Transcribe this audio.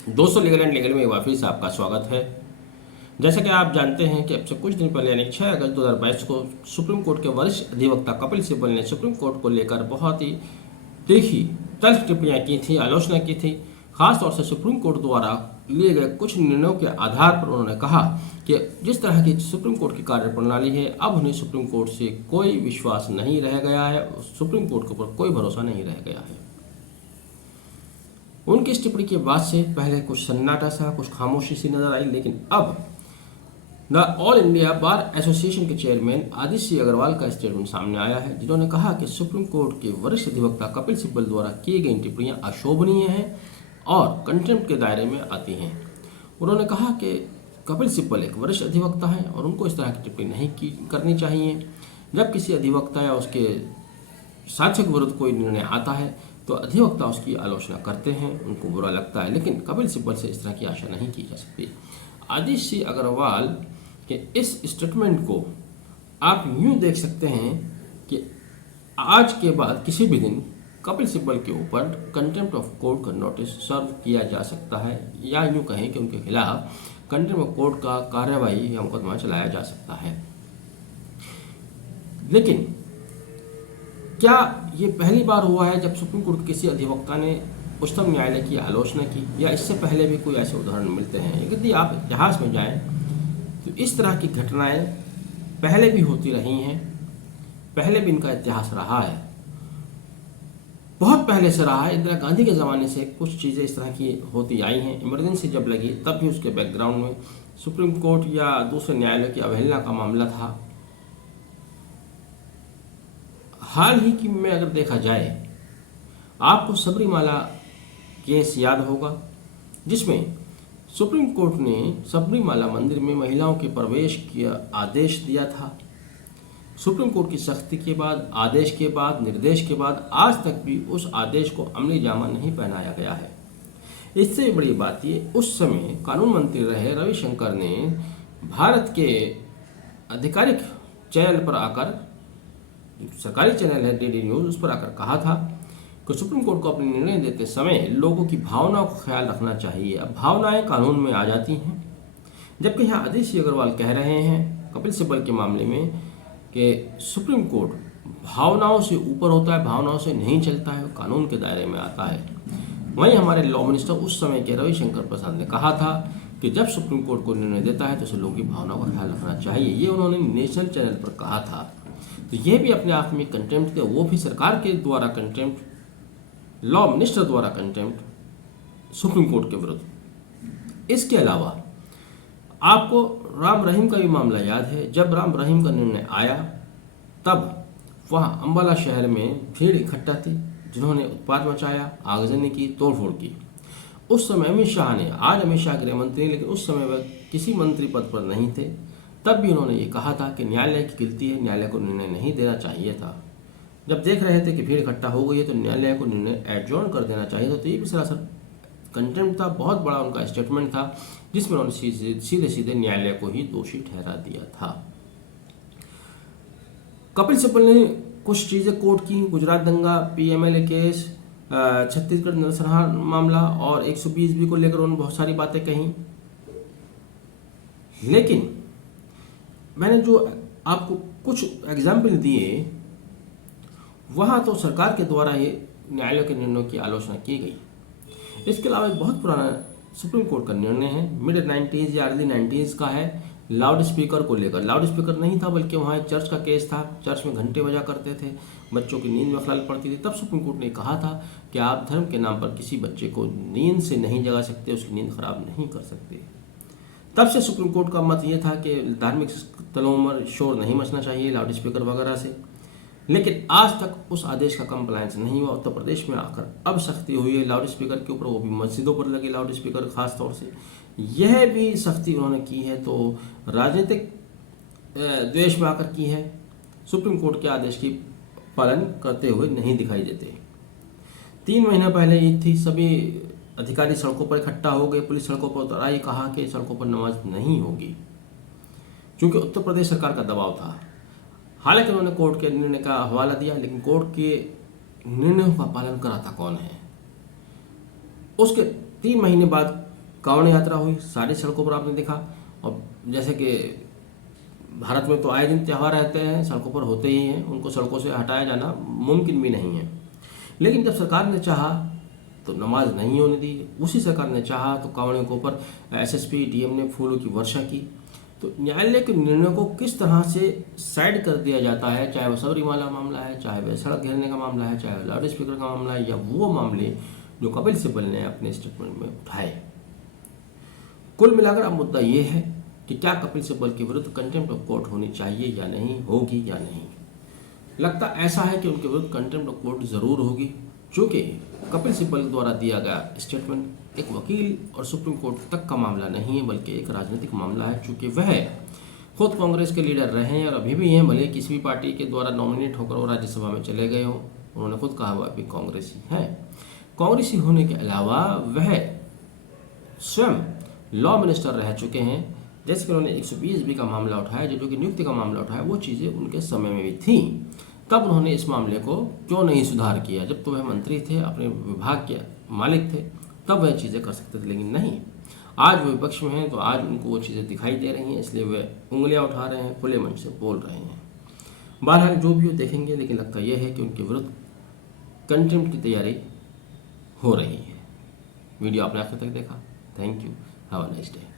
दोस्तों, legal and legal में वापस आपका स्वागत है। जैसा कि आप जानते हैं कि अब से कुछ दिन पहले यानी 6 अगस्त 2022 को सुप्रीम कोर्ट के वरिष्ठ अधिवक्ता कपिल सिब्बल ने सुप्रीम कोर्ट को लेकर बहुत ही तीखी तल्ख टिप्पणियां की थी, आलोचना की थी। खासतौर से सुप्रीम कोर्ट द्वारा लिए गए कुछ निर्णयों के आधार पर उन्होंने कहा कि जिस तरह की सुप्रीम कोर्ट की कार्यप्रणाली है, अब उन्हें सुप्रीम कोर्ट से कोई विश्वास नहीं रह गया है, सुप्रीम कोर्ट के ऊपर कोई भरोसा नहीं रह गया है। उनकी इस टिप्पणी के बाद से पहले कुछ सन्नाटा सा, कुछ खामोशी सी नजर आई, लेकिन अब the all India bar association के चेयरमैन आदित्य अग्रवाल का स्टेटमेंट सामने आया है, जिन्होंने कहा कि सुप्रीम कोर्ट के वरिष्ठ अधिवक्ता कपिल सिब्बल द्वारा की गई टिप्पणियां अशोभनीय हैं और कंटेम्प्ट के दायरे में आती हैं। उन्होंने कहा कि कपिल सिब्बल एक वरिष्ठ अधिवक्ता हैं और उनको इस तरह की टिप्पणी नहीं करनी चाहिए। जब किसी अधिवक्ता या उसके साथी के विरुद्ध कोई निर्णय आता है तो अधिवक्ता उसकी आलोचना करते हैं, उनको बुरा लगता है, लेकिन कपिल सिब्बल से इस तरह की आशा नहीं की जा सकती। आदित्य अग्रवाल के इस स्टेटमेंट को आप यूं देख सकते हैं कि आज के बाद किसी भी दिन कपिल सिब्बल के ऊपर कंटेम्प्ट ऑफ कोर्ट का नोटिस सर्व किया जा सकता है, या यूं कहें कि उनके खिलाफ कंटेम्प्ट ऑफ कोर्ट का कार्यवाही या मुकदमा चलाया जा सकता है। लेकिन क्या ये पहली बार हुआ है जब सुप्रीम कोर्ट किसी अधिवक्ता ने उच्चतम न्यायालय की आलोचना की, या इससे पहले भी कोई ऐसे उदाहरण मिलते हैं? यदि आप इतिहास में जाएं तो इस तरह की घटनाएं पहले भी होती रही हैं, पहले भी इनका इतिहास रहा है, बहुत पहले से रहा है। इंदिरा गांधी के ज़माने से कुछ चीज़ें इस तरह की होती आई हैं। इमरजेंसी जब लगी तब भी उसके बैकग्राउंड में सुप्रीम कोर्ट या दूसरे न्यायालय की अवहेलना का मामला था। हाल ही की में अगर देखा जाए, आपको सबरीमाला केस याद होगा, जिसमें सुप्रीम कोर्ट ने सबरीमाला मंदिर में महिलाओं के प्रवेश का आदेश दिया था। सुप्रीम कोर्ट की सख्ती के बाद, आदेश के बाद, निर्देश के बाद आज तक भी उस आदेश को अमली जामा नहीं पहनाया गया है। इससे बड़ी बात ये, उस समय कानून मंत्री रहे रविशंकर ने भारत के आधिकारिक चैनल पर आकर, सरकारी चैनल है डीडी न्यूज़, उस पर आकर कहा था कि सुप्रीम कोर्ट को अपने निर्णय देते समय लोगों की भावनाओं का ख्याल रखना चाहिए। अब भावनाएं कानून में आ जाती हैं, जबकि यहाँ आदित्य अग्रवाल कह रहे हैं कपिल सिब्बल के मामले में कि सुप्रीम कोर्ट भावनाओं से ऊपर होता है, भावनाओं से नहीं चलता है, कानून के दायरे में आता है। वहीं हमारे लॉ मिनिस्टर उस समय के रविशंकर प्रसाद ने कहा था कि जब सुप्रीम कोर्ट को निर्णय देता है तो उसे लोगों की भावनाओं का ख्याल रखना चाहिए। ये उन्होंने नेशनल चैनल पर कहा था। तो ये भी अपने आप में कंटेम्प्ट थे, वो भी सरकार के द्वारा कंटेम्प्ट, लॉ मिनिस्टर द्वारा कंटेम्प्ट सुप्रीम कोर्ट के विरुद्ध। इसके अलावा आपको राम रहीम का भी मामला याद है। जब राम रहीम का निर्णय आया तब वहाँ अम्बाला शहर में भीड़ इकट्ठा थी, जिन्होंने उत्पात मचाया, आगजनी की, तोड़फोड़ की। उस समय अमित शाह ने, आज अमित शाह गृह मंत्री, लेकिन उस समय वह किसी मंत्री पद पर नहीं थे, तब भी उन्होंने ये कहा था कि न्यायालय की गलती है, न्यायालय को निर्णय नहीं देना चाहिए था। जब देख रहे थे कि भीड़ इकट्ठा हो गई है तो न्यायालय को निर्णय एडजॉर्न कर देना चाहिए था। तो ये भी सरासर कंटेम्प्ट था, बहुत बड़ा उनका स्टेटमेंट था, जिसमें उन्होंने सीधे सीधे न्यायालय को ही दोषी ठहरा दिया था। कपिल सिब्बल ने कुछ चीज़ें कोर्ट की, गुजरात दंगा, पीएमएलए केस, छत्तीसगढ़ नरसंहार मामला और 120B को लेकर उन्होंने बहुत सारी बातें कही। लेकिन मैंने जो आपको कुछ एग्जाम्पल दिए, वहाँ तो सरकार के द्वारा ये न्यायालय के निर्णयों की आलोचना की गई। इसके अलावा एक बहुत पुराना सुप्रीम कोर्ट का निर्णय है, मिड 90s या अर्ली 90s का है, लाउड स्पीकर को लेकर। लाउड स्पीकर नहीं था, बल्कि वहाँ एक चर्च का केस था। चर्च में घंटे बजा करते थे, बच्चों की नींद में खलल पड़ती थी। तब सुप्रीम कोर्ट ने कहा था कि आप धर्म के नाम पर किसी बच्चे को नींद से नहीं जगा सकते, उसकी नींद खराब नहीं कर सकते। तब से सुप्रीम कोर्ट का मत ये था कि धार्मिक स्थलों में शोर नहीं मचना चाहिए लाउड स्पीकर वगैरह से। लेकिन आज तक उस आदेश का कंप्लायंस नहीं हुआ। उत्तर प्रदेश में आकर अब सख्ती हुई है लाउड स्पीकर के ऊपर, वो भी मस्जिदों पर लगे लाउड स्पीकर खास तौर से। यह भी सख्ती उन्होंने की है तो राजनीतिक द्वेष में आकर की है। सुप्रीम कोर्ट के आदेश की पालन करते हुए नहीं दिखाई देते। 3 महीने पहले ईद थी, सभी अधिकारी सड़कों पर इकट्ठा हो गए, पुलिस सड़कों पर उतर आई, कहा कि सड़कों पर नमाज नहीं होगी, क्योंकि उत्तर प्रदेश सरकार का दबाव था। हालांकि उन्होंने कोर्ट के निर्णय का हवाला दिया, लेकिन कोर्ट के निर्णयों का पालन कराता कौन है? उसके 3 महीने बाद कांवड़ यात्रा हुई, सारी सड़कों पर आपने देखा। और जैसे कि भारत में तो आए दिन त्यौहार रहते हैं, सड़कों पर होते ही हैं, उनको सड़कों से हटाया जाना मुमकिन भी नहीं है। लेकिन जब सरकार ने चाहा तो नमाज नहीं होने दी, उसी सरकार ने चाहा तो कांवड़ियों के ऊपर एसएसपी डीएम ने फूलों की वर्षा की। तो न्यायालय के निर्णय को किस तरह से साइड कर दिया जाता है, चाहे वह सबरीमाला मामला है, चाहे वह सड़क घेरने का मामला है, चाहे लाउड स्पीकर का मामला है, या वो मामले जो कपिल सिब्बल ने अपने स्टेटमेंट में उठाए। कुल मिलाकर अब मुद्दा ये है कि क्या कपिल सिब्बल के विरुद्ध कंटेम्प्ट ऑफ कोर्ट होनी चाहिए या नहीं, होगी या नहीं। लगता ऐसा है कि उनके विरुद्ध कंटेम्प्ट ऑफ कोर्ट जरूर होगी, क्योंकि कपिल सिब्बल द्वारा दिया गया स्टेटमेंट एक वकील और सुप्रीम कोर्ट तक का मामला नहीं है, बल्कि एक राजनीतिक मामला है। चूंकि वह खुद कांग्रेस के लीडर रहे हैं और अभी भी हैं, भले किसी भी पार्टी के द्वारा नॉमिनेट होकर वो राज्यसभा में चले गए हों, उन्होंने खुद कहा हुआ अभी कांग्रेसी हैं। कांग्रेसी होने के अलावा वह स्वयं लॉ मिनिस्टर रह चुके हैं। जैसे कि उन्होंने 120B का मामला उठाया, जो कि नियुक्ति का मामला उठाया, वो चीज़ें उनके समय में भी थी। तब उन्होंने इस मामले को क्यों नहीं सुधार किया? जब तो वह मंत्री थे, अपने विभाग के मालिक थे, तब वह चीज़ें कर सकते थे, लेकिन नहीं। आज वो विपक्ष में हैं तो आज उनको वो चीज़ें दिखाई दे रही हैं, इसलिए वे उंगलियां उठा रहे हैं, खुले मन से बोल रहे हैं। बहरहाल जो भी हो देखेंगे, लेकिन लगता यह है कि उनके विरुद्ध कंटेम्प्ट की तैयारी हो रही है। वीडियो आपने आखिर तक देखा, thank you, have a nice day.